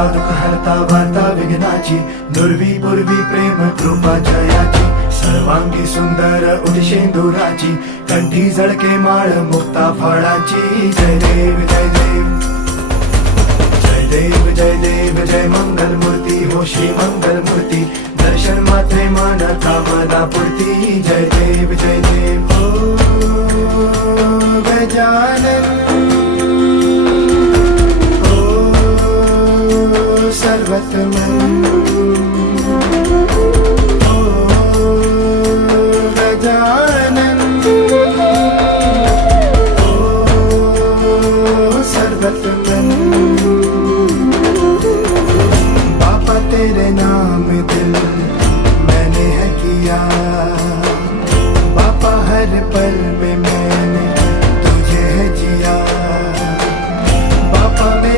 हरता दुःख हरता वार्ता विघ्नाची, दुर्वी पूर्वी प्रेम कृपा जयाची, सर्वांगी सुंदर उदिशेंदुराची, कंठी झळके माळ मुक्ता फळाची. जय देव जय देव जय देव जय देव जय मंगल मूर्ती हो श्री मंगल मूर्ती, दर्शन मात्रे मन कामना पूर्ती. जय देव जय देव हो गजानन हो सर्वतमन.